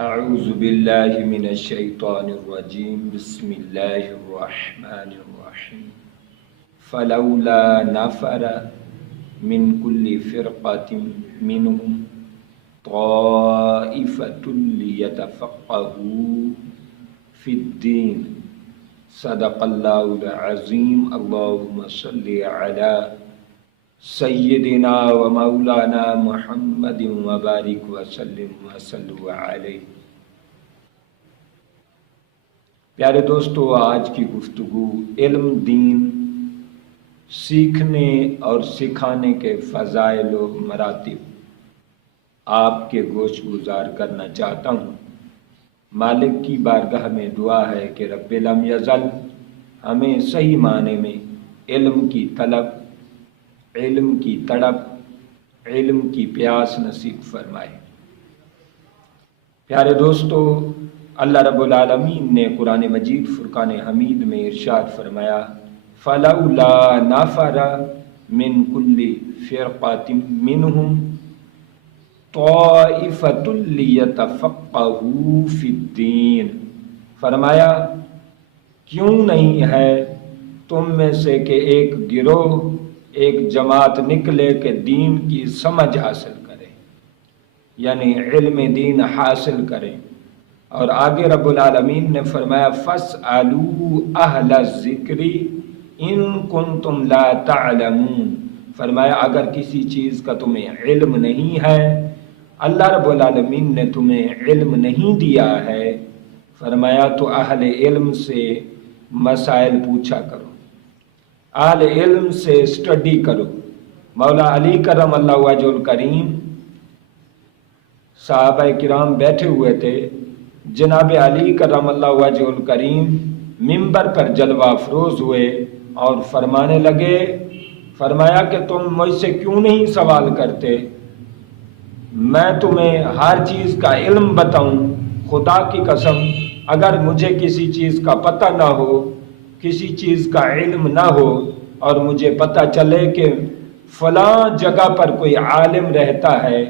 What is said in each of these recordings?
اعوذ باللہ من الشیطان الرجیم بسم اللہ الرحمن الرحیم فلولا نفر من كل فرقة منهم طائفة ليتفقهوا في الدين صدق اللہ العظیم اللہم صل علی سیدنا و مولانا محمد وبارک وسلم وصلو علیہ۔ پیارے دوستو، آج کی گفتگو علم دین سیکھنے اور سکھانے کے فضائل و مراتب آپ کے گوش گزار کرنا چاہتا ہوں۔ مالک کی بارگاہ میں دعا ہے کہ رب لم یزل ہمیں صحیح معنی میں علم کی طلب، علم کی تڑپ، علم کی پیاس نصیب فرمائے۔ پیارے دوستو، اللہ رب العالمین نے قرآن مجید فرقان حمید میں ارشاد فرمایا فلولا نفر من كل فرقة منهم طائفة ليتفقهوا في الدین، فرمایا کیوں نہیں ہے تم میں سے کہ ایک گروہ، ایک جماعت نکلے کہ دین کی سمجھ حاصل کرے، یعنی علم دین حاصل کرے۔ اور آگے رب العالمین نے فرمایا فَاسْأَلُوا أَهْلَ الذِّكْرِ إِن كُنتُمْ لَا تَعْلَمُونَ، فرمایا اگر کسی چیز کا تمہیں علم نہیں ہے، اللہ رب العالمین نے تمہیں علم نہیں دیا ہے، فرمایا تو اہل علم سے مسائل پوچھا کرو، اہل علم سے اسٹڈی کرو۔ مولا علی کرم اللہ وجہ الکریم، صحابہ کرام بیٹھے ہوئے تھے، جناب علی کرم اللہ وجہ الکریم ممبر پر جلوہ افروز ہوئے اور فرمانے لگے، فرمایا کہ تم مجھ سے کیوں نہیں سوال کرتے، میں تمہیں ہر چیز کا علم بتاؤں، خدا کی قسم اگر مجھے کسی چیز کا پتہ نہ ہو، کسی چیز کا علم نہ ہو اور مجھے پتہ چلے کہ فلاں جگہ پر کوئی عالم رہتا ہے،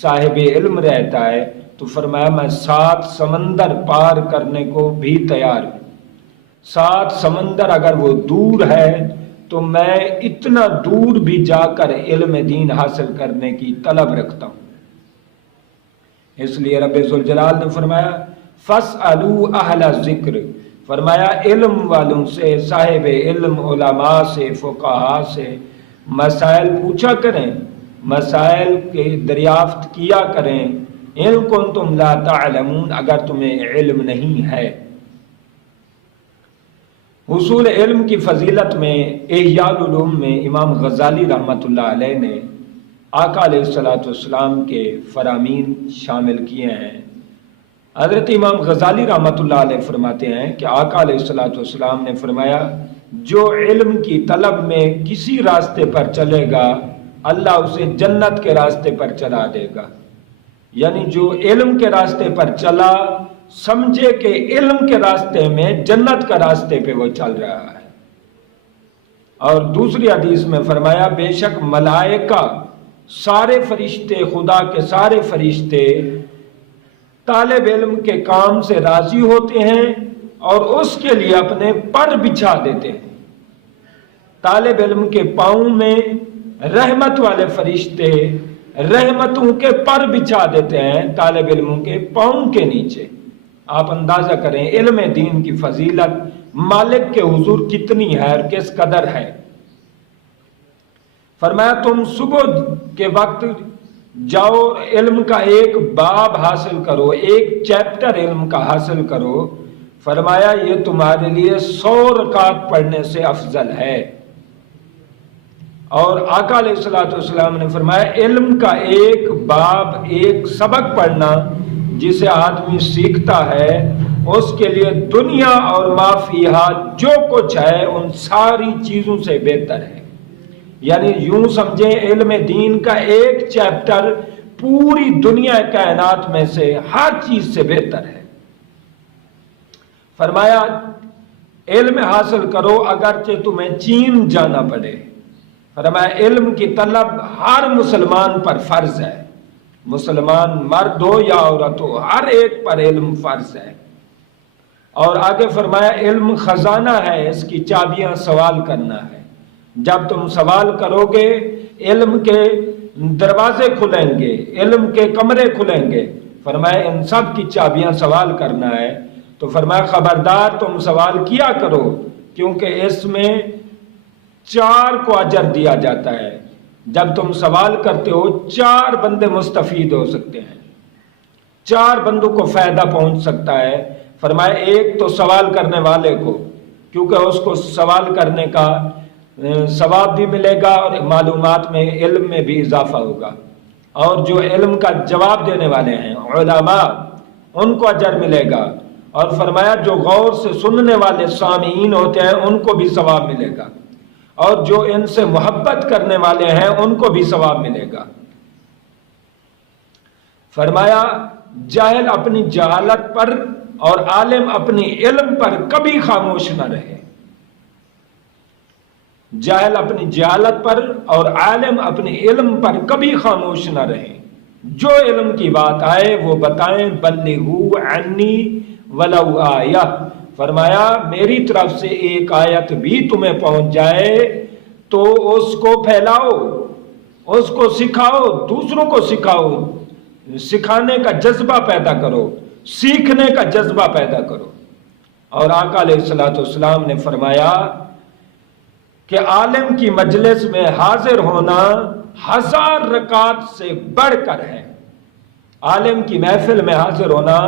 صاحب علم رہتا ہے، تو فرمایا میں 7 سمندر پار کرنے کو بھی تیار ہوں۔ 7 سمندر اگر وہ دور ہے تو میں اتنا دور بھی جا کر علم دین حاصل کرنے کی طلب رکھتا ہوں۔ اس لیے رب ذوالجلال نے فرمایا فَاسْأَلُوا أَهْلَ الذِّكْرِ، فرمایا علم والوں سے، صاحب علم علماء سے، فقہاء سے مسائل پوچھا کریں، مسائل کے دریافت کیا کریں، ان کنتم لا تعلمون اگر تمہیں علم نہیں ہے۔ حصول علم کی فضیلت میں احیاء العلوم میں امام غزالی رحمۃ اللہ علیہ نے آقا علیہ السلام کے فرامین شامل کیے ہیں۔ حضرت امام غزالی رحمۃ اللہ علیہ فرماتے ہیں کہ آقا علیہ السلام نے فرمایا جو علم کی طلب میں کسی راستے پر چلے گا اللہ اسے جنت کے راستے پر چلا دے گا، یعنی جو علم کے راستے پر چلا سمجھے کہ علم کے راستے میں جنت کا راستے پہ وہ چل رہا ہے۔ اور دوسری حدیث میں فرمایا بے شک ملائکہ، سارے فرشتے، خدا کے سارے فرشتے طالب علم کے کام سے راضی ہوتے ہیں اور اس کے لیے اپنے پر بچھا دیتے ہیں۔ طالب علم کے پاؤں میں رحمت والے فرشتے رحمتوں کے پر بچھا دیتے ہیں طالب علموں کے پاؤں کے نیچے۔ آپ اندازہ کریں علم دین کی فضیلت مالک کے حضور کتنی ہے اور کس قدر ہے۔ فرمایا تم صبح کے وقت جاؤ، علم کا ایک باب حاصل کرو، ایک چیپٹر علم کا حاصل کرو، فرمایا یہ تمہارے لیے 100 رکعت پڑھنے سے افضل ہے۔ اور آقا علیہ السلام نے فرمایا علم کا ایک باب، ایک سبق پڑھنا جسے آدمی سیکھتا ہے اس کے لیے دنیا اور ما فیہا جو کچھ ہے ان ساری چیزوں سے بہتر ہے۔ یعنی یوں سمجھیں علم دین کا ایک چیپٹر پوری دنیا کائنات میں سے ہر چیز سے بہتر ہے۔ فرمایا علم حاصل کرو اگرچہ تمہیں چین جانا پڑے۔ فرمایا علم کی طلب ہر مسلمان پر فرض ہے، مسلمان مرد ہو یا عورت ہو، ہر ایک پر علم فرض ہے۔ اور آگے فرمایا علم خزانہ ہے، اس کی چابیاں سوال کرنا ہے۔ جب تم سوال کرو گے علم کے دروازے کھلیں گے، علم کے کمرے کھلیں گے۔ فرمایا ان سب کی چابیاں سوال کرنا ہے۔ تو فرمایا خبردار تم سوال کیا کرو، کیونکہ اس میں 4 کو اجر دیا جاتا ہے۔ جب تم سوال کرتے ہو 4 بندے مستفید ہو سکتے ہیں، 4 بندوں کو فائدہ پہنچ سکتا ہے۔ فرمایا ایک تو سوال کرنے والے کو، کیونکہ اس کو سوال کرنے کا ثواب بھی ملے گا اور معلومات میں علم میں بھی اضافہ ہوگا، اور جو علم کا جواب دینے والے ہیں علماء ان کو اجر ملے گا، اور فرمایا جو غور سے سننے والے سامعین ہوتے ہیں ان کو بھی ثواب ملے گا، اور جو ان سے محبت کرنے والے ہیں ان کو بھی ثواب ملے گا۔ فرمایا جاہل اپنی جہالت پر اور عالم اپنی علم پر کبھی خاموش نہ رہے۔ جاہل اپنی جہالت پر اور عالم اپنی علم پر کبھی خاموش نہ رہے۔ جو علم کی بات آئے وہ بتائیں، بلغوا عنی ولو آیہ۔ فرمایا میری طرف سے ایک آیت بھی تمہیں پہنچ جائے تو اس کو پھیلاؤ، اس کو سکھاؤ، دوسروں کو سکھاؤ، سکھانے کا جذبہ پیدا کرو، سیکھنے کا جذبہ پیدا کرو۔ اور آقا علیہ الصلوۃ والسلام نے فرمایا کہ عالم کی مجلس میں حاضر ہونا 1000 رکعت سے بڑھ کر ہے۔ عالم کی محفل میں حاضر ہونا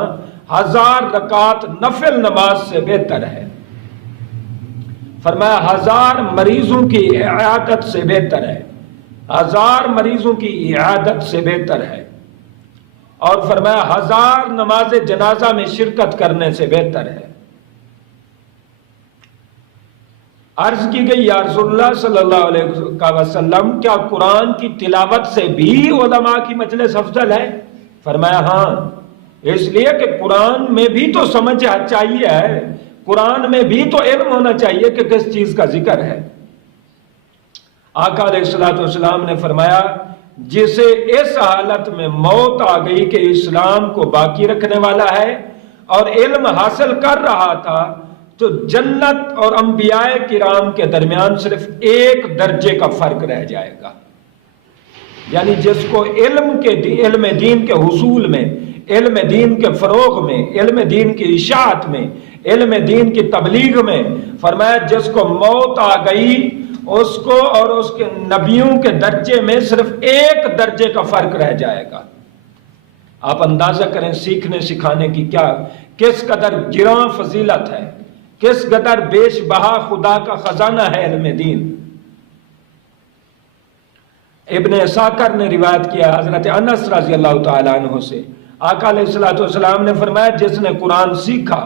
1000 رکعت نفل نماز سے بہتر ہے۔ فرمایا 1000 مریضوں کی عیادت سے بہتر ہے، 1000 مریضوں کی عیادت سے بہتر ہے، اور فرمایا 1000 نماز جنازہ میں شرکت کرنے سے بہتر ہے۔ عرض کی گئی یا رسول اللہ صلی اللہ علیہ وسلم کیا قرآن کی تلاوت سے بھی علماء کی مجلس افضل ہے؟ فرمایا ہاں، اس لیے کہ قرآن میں بھی تو سمجھ چاہیے ہے، قرآن میں بھی تو علم ہونا چاہیے کہ کس چیز کا ذکر ہے۔ آقا علیہ الصلوۃ والسلام نے فرمایا جسے اس حالت میں موت آ گئی کہ اسلام کو باقی رکھنے والا ہے اور علم حاصل کر رہا تھا، تو جنت اور انبیاء کرام کے درمیان صرف 1 درجے کا فرق رہ جائے گا۔ یعنی جس کو علم دین کے حصول میں، علم دین کے فروغ میں، علم دین کی اشاعت میں، علم دین کی تبلیغ میں، فرمایا جس کو موت آ گئی اس کو اور اس کے نبیوں کے درجے میں صرف 1 درجے کا فرق رہ جائے گا۔ آپ اندازہ کریں سیکھنے سکھانے کی کس قدر گراں فضیلت ہے، کس قدر بیش بہا خدا کا خزانہ ہے علم دین۔ ابن اساکر نے روایت کیا حضرت انس رضی اللہ تعالیٰ عنہ سے، آقا علیہ الصلوۃ والسلام نے فرمایا جس نے قرآن سیکھا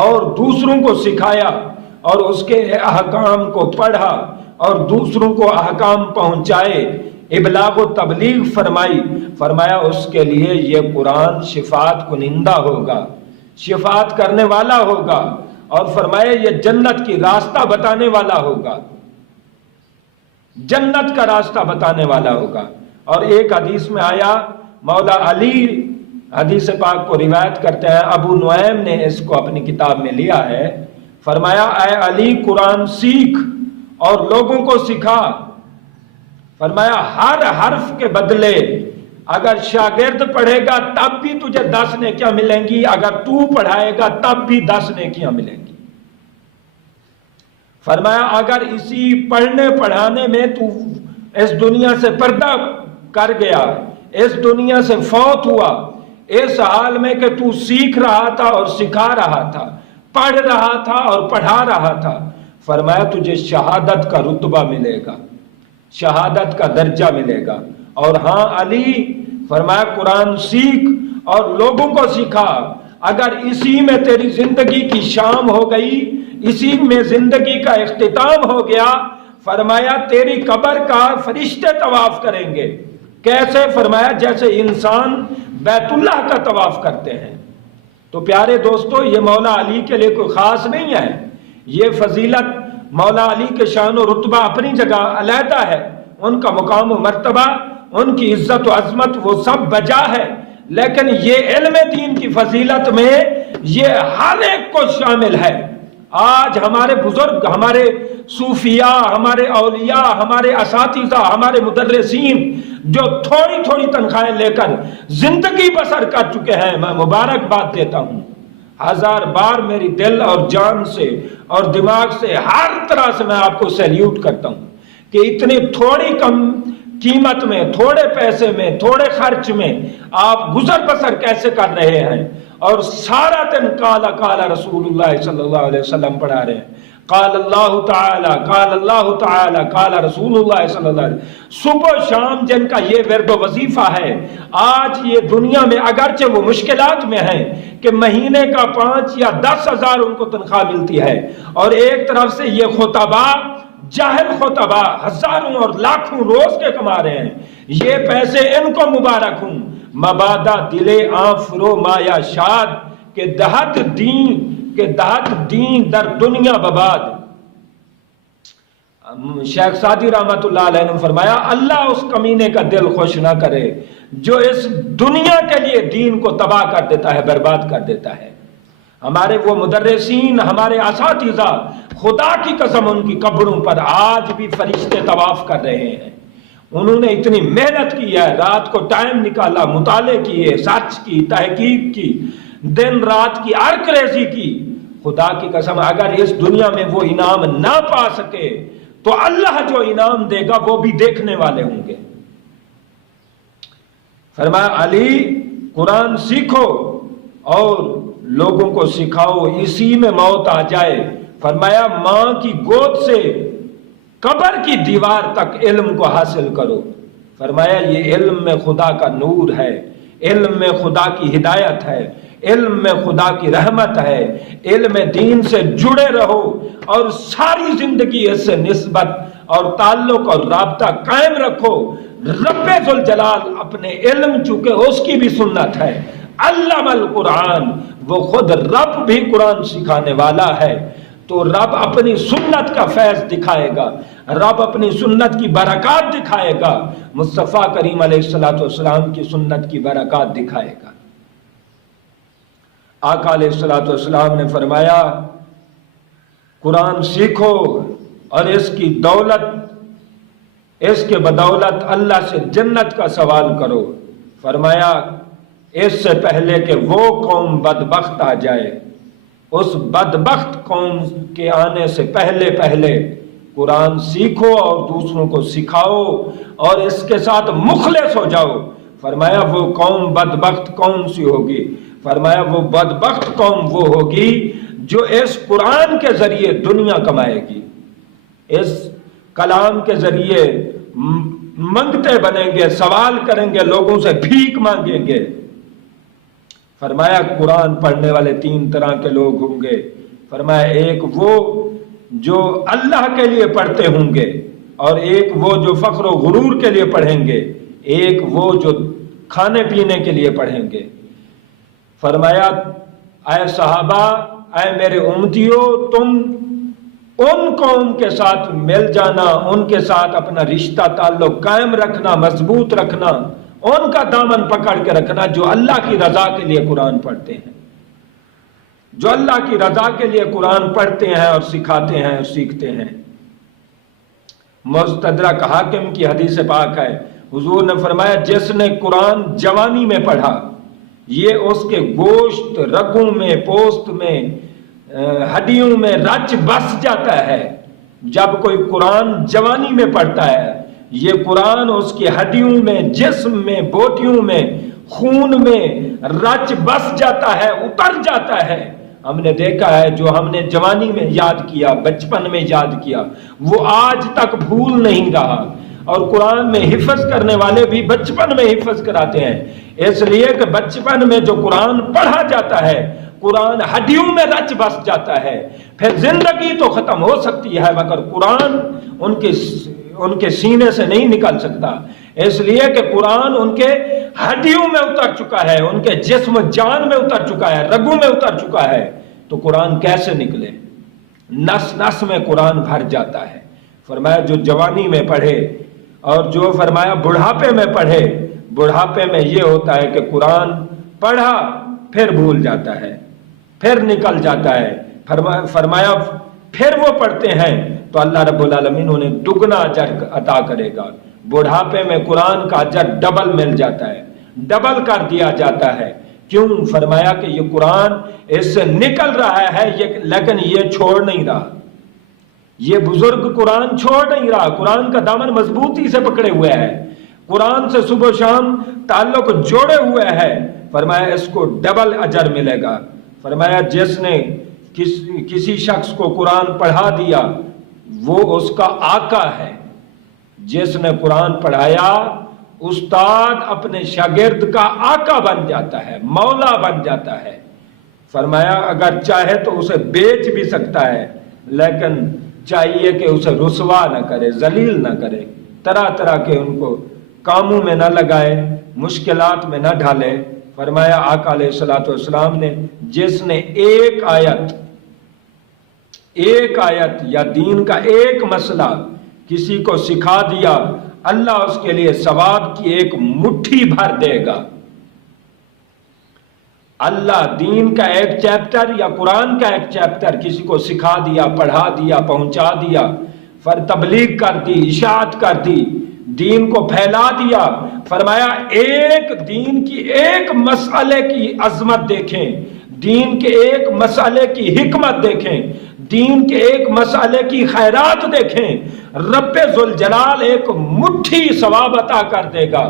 اور دوسروں کو سکھایا اور اس کے احکام کو پڑھا اور دوسروں کو احکام پہنچائے، ابلاغ و تبلیغ فرمائی، فرمایا اس کے لیے یہ قرآن شفاعت کنندہ ہوگا، شفاعت کرنے والا ہوگا، اور فرمایا یہ جنت کی راستہ بتانے والا ہوگا، جنت کا راستہ بتانے والا ہوگا۔ اور ایک حدیث میں آیا، مولا علی حدیث پاک کو روایت کرتے ہیں، ابو نعیم نے اس کو اپنی کتاب میں لیا ہے، فرمایا اے علی قرآن سیکھ اور لوگوں کو سکھا۔ فرمایا ہر حرف کے بدلے اگر شاگرد پڑھے گا تب بھی تجھے 10 نیکیاں ملیں گی، اگر تو پڑھائے گا تب بھی 10 نیکیاں ملیں گی۔ فرمایا اگر اسی پڑھنے پڑھانے میں تو اس دنیا سے پردہ کر گیا، اس دنیا سے فوت ہوا، اس حال میں کہ تو سیکھ رہا تھا اور سکھا رہا تھا، پڑھ رہا تھا اور پڑھا رہا تھا، فرمایا تجھے شہادت کا رتبہ ملے گا، شہادت کا درجہ ملے گا۔ اور ہاں علی، فرمایا قرآن سیکھ اور لوگوں کو سکھا، اگر اسی میں تیری زندگی کی شام ہو گئی، اسی میں زندگی کا اختتام ہو گیا، فرمایا تیری قبر کا فرشتے طواف کریں گے۔ کیسے؟ فرمایا جیسے انسان بیت اللہ کا طواف کرتے ہیں۔ تو پیارے دوستو، یہ مولا علی کے لیے کوئی خاص نہیں ہے، یہ فضیلت مولا علی کے شان و رتبہ اپنی جگہ علیحدہ ہے، ان کا مقام و مرتبہ ان کی عزت و عظمت وہ سب بجا ہے، لیکن یہ علم دین کی فضیلت میں یہ ہر ایک کو شامل ہے۔ آج ہمارے بزرگ، ہمارے صوفیاء، ہمارے اولیاء، ہمارے اساتذہ، ہمارے مدرسین جو تھوڑی تھوڑی تنخواہیں لے کر زندگی بسر کر چکے ہیں، میں مبارکباد دیتا ہوں، ہزار بار میری دل اور جان سے اور دماغ سے ہر طرح سے میں آپ کو سیلیوٹ کرتا ہوں کہ اتنی تھوڑی کم قیمت میں، تھوڑے پیسے میں، تھوڑے خرچ میں آپ گزر بسر کیسے کر رہے ہیں، اور سارا دن قال قال رسول اللہ صلی اللہ علیہ وسلم پڑھا رہے ہیں، قال اللہ تعالی، قال اللہ تعالی، قال رسول اللہ صلی اللہ علیہ وسلم، صبح و شام جن کا یہ ورد و وظیفہ ہے۔ آج یہ دنیا میں اگرچہ وہ مشکلات میں ہیں کہ مہینے کا 5 یا 10 ہزار ان کو تنخواہ ملتی ہے، اور ایک طرف سے یہ خطبہ، جاہل خطبہ ہزاروں اور لاکھوں روز کے کما رہے ہیں، یہ پیسے ان کو مبارک ہوں۔ مبادہ دلے آن فرو مایا شاد، کہ دہت دین در دنیا بباد۔ شیخ سعدی رحمت اللہ علیہ نے فرمایا اللہ اس کمینے کا دل خوش نہ کرے جو اس دنیا کے لیے دین کو تباہ کر دیتا ہے، برباد کر دیتا ہے۔ ہمارے وہ مدرسین، ہمارے اساتذہ، خدا کی قسم ان کی قبروں پر آج بھی فرشتے طواف کر رہے ہیں۔ انہوں نے اتنی محنت کی ہے، رات کو ٹائم نکالا، مطالعے کیے، سرچ کی، تحقیق کی، دن رات کی عرق ریزی کی۔ خدا کی قسم اگر اس دنیا میں وہ انعام نہ پا سکے تو اللہ جو انعام دے گا وہ بھی دیکھنے والے ہوں گے۔ فرمایا علی قرآن سیکھو اور لوگوں کو سکھاؤ، اسی میں موت آ جائے۔ فرمایا ماں کی گود سے قبر کی دیوار تک علم کو حاصل کرو۔ فرمایا یہ علم میں خدا کا نور ہے، علم میں خدا کی ہدایت ہے، علم میں خدا کی رحمت ہے۔ علم دین سے جڑے رہو اور ساری زندگی اس سے نسبت اور تعلق اور رابطہ قائم رکھو۔ رب ذوالجلال اپنے علم، چونکہ اس کی بھی سنت ہے، علم القرآن، وہ خود رب بھی قرآن سکھانے والا ہے، تو رب اپنی سنت کا فیض دکھائے گا، رب اپنی سنت کی برکات دکھائے گا، مصطفیٰ کریم علیہ السلام کی سنت کی برکات دکھائے گا۔ آقا علیہ السلام نے فرمایا قرآن سیکھو اور اس کی دولت، اس کے بدولت اللہ سے جنت کا سوال کرو۔ فرمایا اس سے پہلے کہ وہ قوم بدبخت آ جائے، اس بدبخت قوم کے آنے سے پہلے قرآن سیکھو اور دوسروں کو سکھاؤ اور اس کے ساتھ مخلص ہو جاؤ۔ فرمایا وہ قوم بدبخت کون سی ہوگی؟ فرمایا وہ بدبخت قوم وہ ہوگی جو اس قرآن کے ذریعے دنیا کمائے گی، اس کلام کے ذریعے منگتے بنیں گے، سوال کریں گے، لوگوں سے بھیک مانگیں گے۔ فرمایا قرآن پڑھنے والے 3 طرح کے لوگ ہوں گے۔ فرمایا ایک وہ جو اللہ کے لیے پڑھتے ہوں گے، اور ایک وہ جو فخر و غرور کے لیے پڑھیں گے، ایک وہ جو کھانے پینے کے لیے پڑھیں گے۔ فرمایا اے صحابہ، اے میرے امتیوں، تم ان قوم کے ساتھ مل جانا، ان کے ساتھ اپنا رشتہ تعلق قائم رکھنا، مضبوط رکھنا، ان کا دامن پکڑ کے رکھنا جو اللہ کی رضا کے لیے قرآن پڑھتے ہیں، جو اللہ کی رضا کے لیے قرآن پڑھتے ہیں اور سکھاتے ہیں اور سیکھتے ہیں۔ مستدرک حاکم کی حدیث پاک ہے، حضور نے فرمایا جس نے قرآن جوانی میں پڑھا، یہ اس کے گوشت، رگوں میں، پوست میں، ہڈیوں میں رچ بس جاتا ہے۔ جب کوئی قرآن جوانی میں پڑھتا ہے، یہ قرآن اس کی ہڈیوں میں، جسم میں، بوٹیوں میں، خون میں رچ بس جاتا ہے، اتر جاتا ہے۔ ہم نے دیکھا ہے جو ہم نے جوانی میں یاد کیا، بچپن میں یاد کیا، وہ آج تک بھول نہیں رہا۔ اور قرآن میں حفظ کرنے والے بھی بچپن میں حفظ کراتے ہیں، اس لیے کہ بچپن میں جو قرآن پڑھا جاتا ہے، قرآن ہڈیوں میں رچ بس جاتا ہے۔ پھر زندگی تو ختم ہو سکتی ہے مگر قرآن ان کے سینے سے نہیں نکل سکتا، اس لیے کہ قرآن ان کے ہڈیوں میں اتر چکا ہے، ان کے جسم جان میں اتر چکا ہے، رگوں میں اتر چکا ہے، تو قرآن کیسے نکلے؟ نس نس میں قرآن بھر جاتا ہے۔ فرمایا جو جوانی میں پڑھے اور جو فرمایا بڑھاپے میں پڑھے، بڑھاپے میں یہ ہوتا ہے کہ قرآن پڑھا پھر بھول جاتا ہے، پھر نکل جاتا ہے، فرمایا پھر وہ پڑھتے ہیں تو اللہ رب العالمین انہیں دگنا اجر عطا کرے گا۔ بڑھاپے میں قرآن کا اجر ڈبل مل جاتا ہے، ڈبل کر دیا جاتا ہے۔ کیوں؟ فرمایا کہ یہ قرآن اس سے نکل رہا ہے لیکن یہ چھوڑ نہیں رہا، یہ بزرگ قرآن چھوڑ نہیں رہا، قرآن کا دامن مضبوطی سے پکڑے ہوئے ہے، قرآن سے صبح و شام تعلق جوڑے ہوئے ہے۔ فرمایا اس کو ڈبل اجر ملے گا۔ فرمایا جس نے کسی شخص کو قرآن پڑھا دیا وہ اس کا آقا ہے، جس نے قرآن پڑھایا استاد اپنے شاگرد کا آقا بن جاتا ہے، مولا بن جاتا ہے۔ فرمایا اگر چاہے تو اسے بیچ بھی سکتا ہے، لیکن چاہیے کہ اسے رسوا نہ کرے، ذلیل نہ کرے، طرح طرح کے ان کو کاموں میں نہ لگائے، مشکلات میں نہ ڈالے۔ فرمایا آقا علیہ الصلوۃ والسلام نے جس نے ایک آیت یا دین کا ایک مسئلہ کسی کو سکھا دیا، اللہ اس کے لیے ثواب کی ایک مٹھی بھر دے گا۔ اللہ دین کا ایک چیپٹر یا قرآن کا ایک چیپٹر کسی کو سکھا دیا، پڑھا دیا، پہنچا دیا، تبلیغ کر دی، اشاعت کر دی، دین کو پھیلا دیا۔ فرمایا ایک دین کی ایک مسئلے کی عظمت دیکھیں، دین کے ایک مسئلے کی حکمت دیکھیں، دین کے ایک مسئلے کی خیرات دیکھیں، رب ذوالجلال ایک مٹھی ثواب عطا کر دے گا۔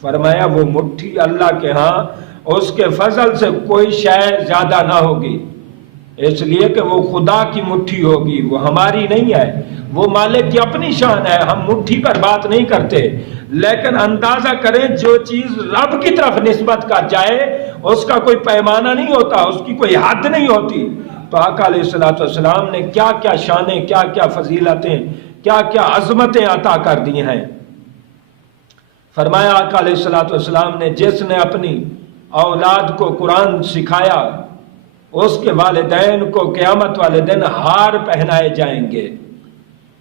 فرمایا وہ مٹھی اللہ کے ہاں اس کے فضل سے کوئی شے زیادہ نہ ہوگی، اس لیے کہ وہ خدا کی مٹھی ہوگی، وہ ہماری نہیں ہے، وہ مالک کی اپنی شان ہے۔ ہم مٹھی پر بات نہیں کرتے، لیکن اندازہ کریں جو چیز رب کی طرف نسبت کر جائے اس کا کوئی پیمانہ نہیں ہوتا، اس کی کوئی حد نہیں ہوتی۔ تو آقا علیہ الصلوۃ والسلام نے کیا کیا شانیں، کیا کیا فضیلتیں، کیا کیا عظمتیں عطا کر دی ہیں۔ فرمایا آقا علیہ الصلوۃ والسلام نے جس نے اپنی اولاد کو قرآن سکھایا اس کے والدین کو قیامت والے دن ہار پہنائے جائیں گے۔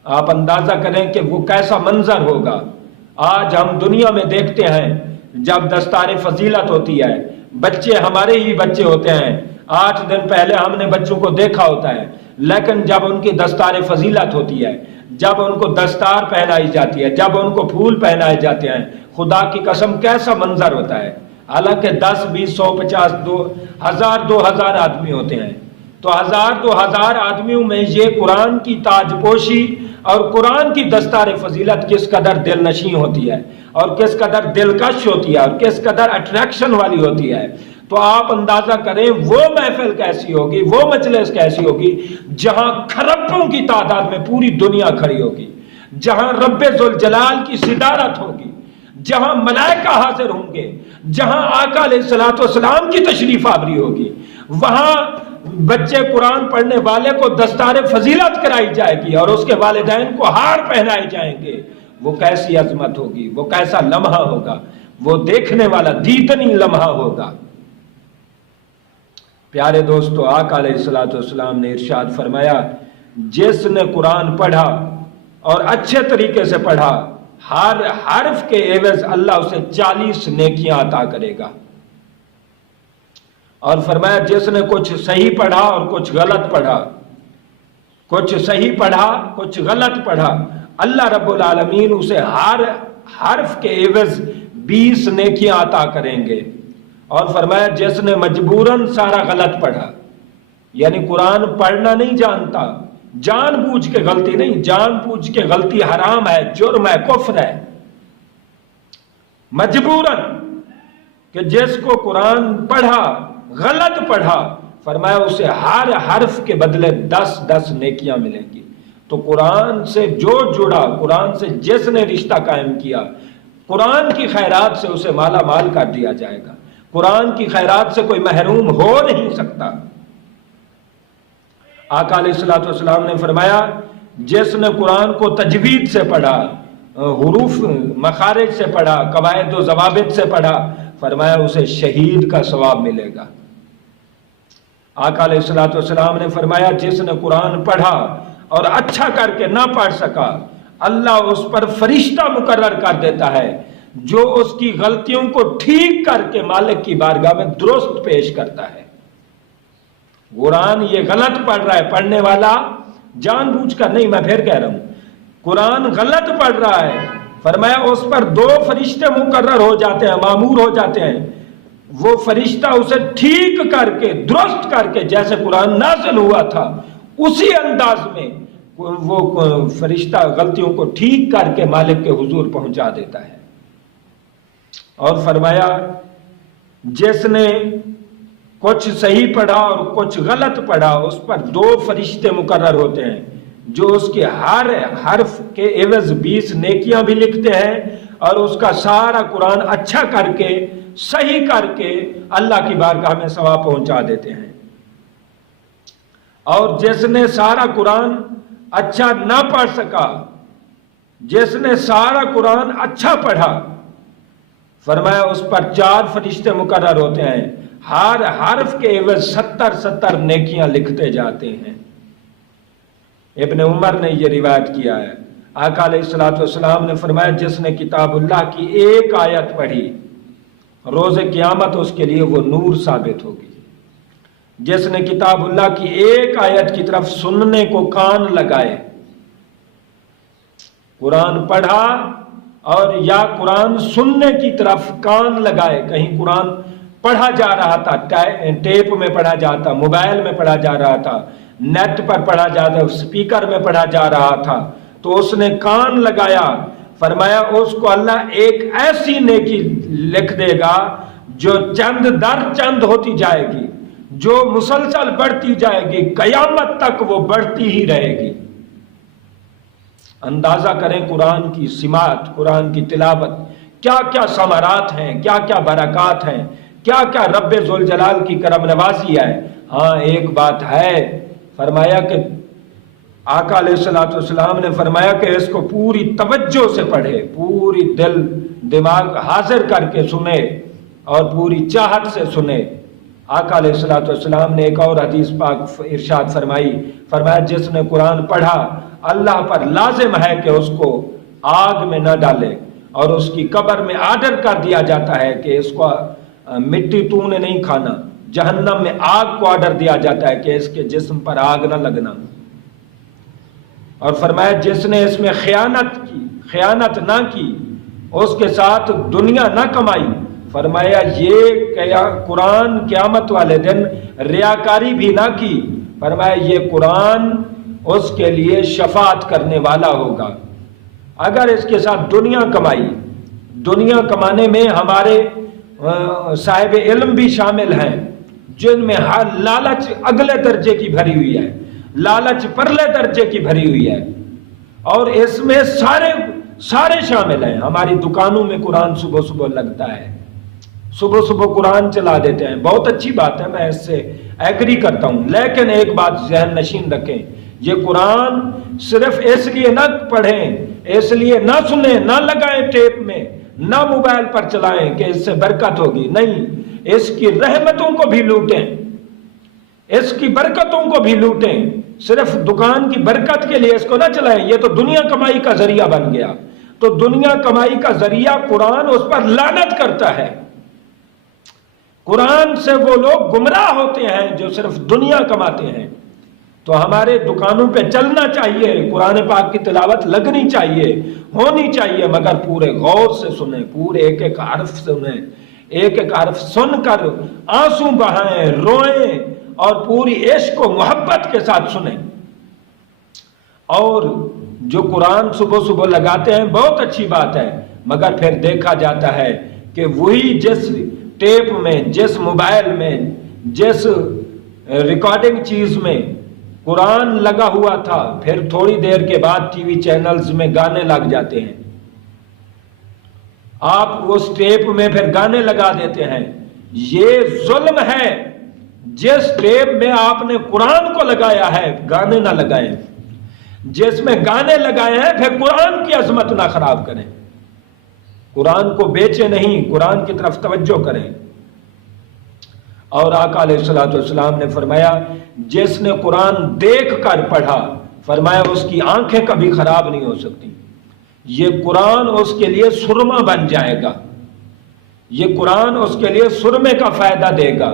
آپ اندازہ کریں کہ وہ کیسا منظر ہوگا۔ آج ہم دنیا میں دیکھتے ہیں جب دستار فضیلت ہوتی ہے، بچے ہمارے ہی بچے ہوتے ہیں، 8 دن پہلے ہم نے بچوں کو دیکھا ہوتا ہے، لیکن جب ان کی دستار فضیلت ہوتی ہے، جب ان کو دستار پہنائی جاتی ہے، جب ان کو پھول پہنائے جاتے ہیں، خدا کی قسم کیسا منظر ہوتا ہے۔ حالانکہ 10 20 100 50 1000 2000 آدمی ہوتے ہیں، تو 1000 2000 آدمیوں میں یہ قرآن کی تاج پوشی اور قرآن کی دستار فضیلت کس قدر دل نشیں ہوتی ہے اور کس قدر دلکش ہوتی ہے اور کس قدر اٹریکشن والی ہوتی ہے۔ تو آپ اندازہ کریں وہ محفل کیسی ہوگی، وہ مجلس کیسی ہوگی جہاں کھربوں کی تعداد میں پوری دنیا کھڑی ہوگی، جہاں رب ذوالجلال کی صدارت ہوگی، جہاں ملائکہ حاضر ہوں گے، جہاں آقا علیہ الصلوۃ والسلام کی تشریف آوری ہوگی، وہاں بچے قرآن پڑھنے والے کو دستار فضیلت کرائی جائے گی اور اس کے والدین کو ہار پہنائے جائیں گے۔ وہ کیسی عظمت ہوگی، وہ کیسا لمحہ ہوگا، وہ دیکھنے والا دیدنی لمحہ ہوگا۔ پیارے دوستو، آقا علیہ الصلوۃ والسلام نے ارشاد فرمایا جس نے قرآن پڑھا اور اچھے طریقے سے پڑھا، ہر حرف کے عوض اللہ اسے 40 نیکیاں عطا کرے گا۔ اور فرمایا جس نے کچھ صحیح پڑھا اور کچھ غلط پڑھا، کچھ صحیح پڑھا کچھ غلط پڑھا، اللہ رب العالمین اسے ہر حرف کے عوض 20 نیکیاں عطا کریں گے۔ اور فرمایا جس نے مجبوراً سارا غلط پڑھا، یعنی قرآن پڑھنا نہیں جانتا، جان بوجھ کے غلطی نہیں، جان بوجھ کے غلطی حرام ہے، جرم ہے، کفر ہے، مجبوراً کہ جس کو قرآن پڑھا غلط پڑھا، فرمایا اسے ہر حرف کے بدلے 10 نیکیاں ملیں گی۔ تو قرآن سے جو جڑا، قرآن سے جس نے رشتہ قائم کیا، قرآن کی خیرات سے اسے مالا مال کر دیا جائے گا، قرآن کی خیرات سے کوئی محروم ہو نہیں سکتا۔ آقا علیہ الصلوۃ والسلام نے فرمایا جس نے قرآن کو تجوید سے پڑھا، حروف مخارج سے پڑھا، قواعد و ضوابط سے پڑھا، فرمایا اسے شہید کا ثواب ملے گا۔ آقا علیہ الصلوۃ والسلام نے فرمایا جس نے قرآن پڑھا اور اچھا کر کے نہ پڑھ سکا، اللہ اس پر فرشتہ مقرر کر دیتا ہے جو اس کی غلطیوں کو ٹھیک کر کے مالک کی بارگاہ میں درست پیش کرتا ہے۔ قرآن یہ غلط پڑھ رہا ہے، پڑھنے والا جان بوجھ کر نہیں، میں پھر کہہ رہا ہوں، قرآن غلط پڑھ رہا ہے، فرمایا اس پر 2 فرشتے مقرر ہو جاتے ہیں، مامور ہو جاتے ہیں، وہ فرشتہ اسے ٹھیک کر کے درست کر کے جیسے قرآن نازل ہوا تھا اسی انداز میں وہ فرشتہ غلطیوں کو ٹھیک کر کے مالک کے حضور پہنچا دیتا ہے۔ اور فرمایا جس نے کچھ صحیح پڑھا اور کچھ غلط پڑھا اس پر 2 فرشتے مقرر ہوتے ہیں جو اس کے ہر حرف کے عوض 20 نیکیاں بھی لکھتے ہیں اور اس کا سارا قرآن اچھا کر کے صحیح کر کے اللہ کی بارگاہ میں ثواب پہنچا دیتے ہیں۔ اور جس نے سارا قرآن اچھا نہ پڑھ سکا، جس نے سارا قرآن اچھا پڑھا، فرمایا اس پر 4 فرشتے مقرر ہوتے ہیں، ہر حرف کے عوض 70 نیکیاں لکھتے جاتے ہیں۔ ابن عمر نے یہ روایت کیا ہے، آقا علیہ الصلوۃ والسلام نے فرمایا جس نے کتاب اللہ کی ایک آیت پڑھی روز قیامت اس کے لیے وہ نور ثابت ہوگی۔ جس نے کتاب اللہ کی ایک آیت کی طرف سننے کو کان لگائے، قرآن پڑھا اور یا قرآن سننے کی طرف کان لگائے، کہیں قرآن پڑھا جا رہا تھا، ٹیپ میں پڑھا جاتا، موبائل میں پڑھا جا رہا تھا، نیٹ پر پڑھا جاتا، سپیکر میں پڑھا جا رہا تھا، تو اس نے کان لگایا، فرمایا اس کو اللہ ایک ایسی نیکی لکھ دے گا جو چند در چند ہوتی جائے گی، جو مسلسل بڑھتی جائے گی، قیامت تک وہ بڑھتی ہی رہے گی۔ اندازہ کریں قرآن کی سماعت، قرآن کی تلاوت، کیا کیا ثمرات ہیں، کیا کیا برکات ہیں، کیا کیا رب ذوالجلال کی کرم نوازی ہے۔ ہاں ایک بات ہے، فرمایا کہ آقا علیہ الصلوۃ والسلام نے فرمایا کہ اس کو پوری توجہ سے پڑھے، پوری دل دماغ حاضر کر کے سنے اور پوری چاہت سے سنے۔ آقا علیہ الصلوۃ والسلام نے ایک اور حدیث پاک ارشاد فرمائی، فرمایا جس نے قرآن پڑھا اللہ پر لازم ہے کہ اس کو آگ میں نہ ڈالے، اور اس کی قبر میں آرڈر کر دیا جاتا ہے کہ اس کو مٹی تو نے نہیں کھانا، جہنم میں آگ کو آرڈر دیا جاتا ہے کہ اس کے جسم پر آگ نہ لگنا۔ اور فرمایا جس نے اس میں خیانت نہ کی، اس کے ساتھ دنیا نہ کمائی، فرمایا یہ قرآن قیامت والے دن ریاکاری بھی نہ کی، فرمایا یہ قرآن اس کے لیے شفاعت کرنے والا ہوگا۔ اگر اس کے ساتھ دنیا کمائی، دنیا کمانے میں ہمارے صاحب علم بھی شامل ہیں جن میں ہر لالچ اگلے درجے کی بھری ہوئی ہے، لالچ پرلے درجے کی بھری ہوئی ہے، اور اس میں سارے شامل ہیں۔ ہماری دکانوں میں قرآن صبح صبح لگتا ہے، صبح قرآن چلا دیتے ہیں، بہت اچھی بات ہے، میں اس سے ایگری کرتا ہوں، لیکن ایک بات ذہن نشین رکھیں، یہ قرآن صرف اس لیے نہ پڑھیں، اس لیے نہ سنیں، نہ لگائیں ٹیپ میں، نہ موبائل پر چلائیں کہ اس سے برکت ہوگی، نہیں، اس کی رحمتوں کو بھی لوٹیں، اس کی برکتوں کو بھی لوٹیں، صرف دکان کی برکت کے لیے اس کو نہ چلائیں، یہ تو دنیا کمائی کا ذریعہ بن گیا۔ تو دنیا کمائی کا ذریعہ قرآن اس پر لعنت کرتا ہے۔ قرآن سے وہ لوگ گمراہ ہوتے ہیں جو صرف دنیا کماتے ہیں۔ تو ہمارے دکانوں پہ چلنا چاہیے، قرآن پاک کی تلاوت لگنی چاہیے، ہونی چاہیے، مگر پورے غور سے سنیں، پورے ایک ایک حرف سنیں، ایک ایک حرف سن کر آنسو بہائیں، روئیں اور پوری عشق و محبت کے ساتھ سنیں۔ اور جو قرآن صبح لگاتے ہیں بہت اچھی بات ہے، مگر پھر دیکھا جاتا ہے کہ وہی جس ٹیپ میں، جس موبائل میں، جس ریکارڈنگ چیز میں قرآن لگا ہوا تھا، پھر تھوڑی دیر کے بعد ٹی وی چینلز میں گانے لگ جاتے ہیں، آپ اس ٹیپ میں پھر گانے لگا دیتے ہیں۔ یہ ظلم ہے، جس ٹیپ میں آپ نے قرآن کو لگایا ہے گانے نہ لگائیں، جس میں گانے لگائے ہیں پھر قرآن کی عظمت نہ خراب کریں، قرآن کو بیچے نہیں، قرآن کی طرف توجہ کریں۔ اور آقا علیہ الصلوۃ والسلام نے فرمایا جس نے قرآن دیکھ کر پڑھا، فرمایا اس کی آنکھیں کبھی خراب نہیں ہو سکتی، یہ قرآن اس کے لیے سرما بن جائے گا، یہ قرآن اس کے لیے سرمے کا فائدہ دے گا،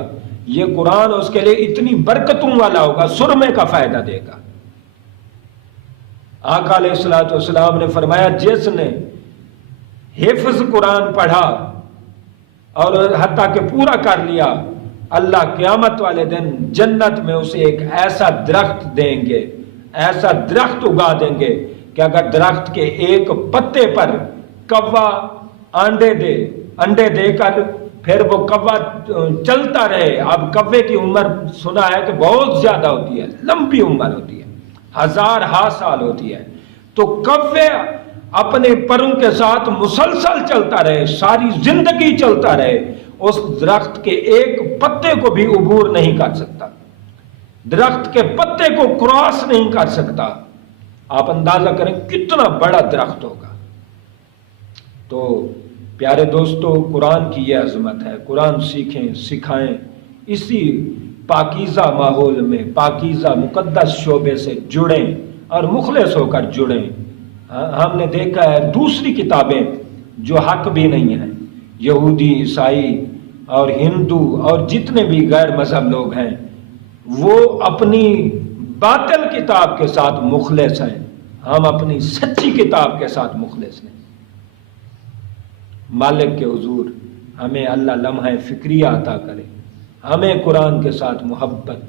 یہ قرآن اس کے لیے اتنی برکتوں والا ہوگا، سرمے کا فائدہ دے گا۔ آقا علیہ الصلوۃ والسلام نے فرمایا جس نے حفظ قرآن پڑھا اور حتیٰ کہ پورا کر لیا، اللہ قیامت والے دن جنت میں اسے ایک ایسا درخت دیں گے، ایسا درخت اگا دیں گے کہ اگر درخت کے ایک پتے پر کوا انڈے دے کر پھر وہ کوا چلتا رہے۔ اب کوے کی عمر سنا ہے کہ بہت زیادہ ہوتی ہے، لمبی عمر ہوتی ہے، 1000 سال ہوتی ہے، تو کوے اپنے پروں کے ساتھ مسلسل چلتا رہے، ساری زندگی چلتا رہے، اس درخت کے ایک پتے کو بھی عبور نہیں کر سکتا، درخت کے پتے کو کراس نہیں کر سکتا۔ آپ اندازہ کریں کتنا بڑا درخت ہوگا۔ تو پیارے دوستو، قرآن کی یہ عظمت ہے، قرآن سیکھیں، سکھائیں، اسی پاکیزہ ماحول میں پاکیزہ مقدس شعبے سے جڑیں اور مخلص ہو کر جڑیں۔ ہم نے دیکھا ہے دوسری کتابیں جو حق بھی نہیں ہیں، یہودی، عیسائی اور ہندو اور جتنے بھی غیر مذہب لوگ ہیں، وہ اپنی باطل کتاب کے ساتھ مخلص ہیں، ہم اپنی سچی کتاب کے ساتھ مخلص ہیں۔ مالک کے حضور ہمیں اللہ لمحہ فکریہ عطا کرے، ہمیں قرآن کے ساتھ محبت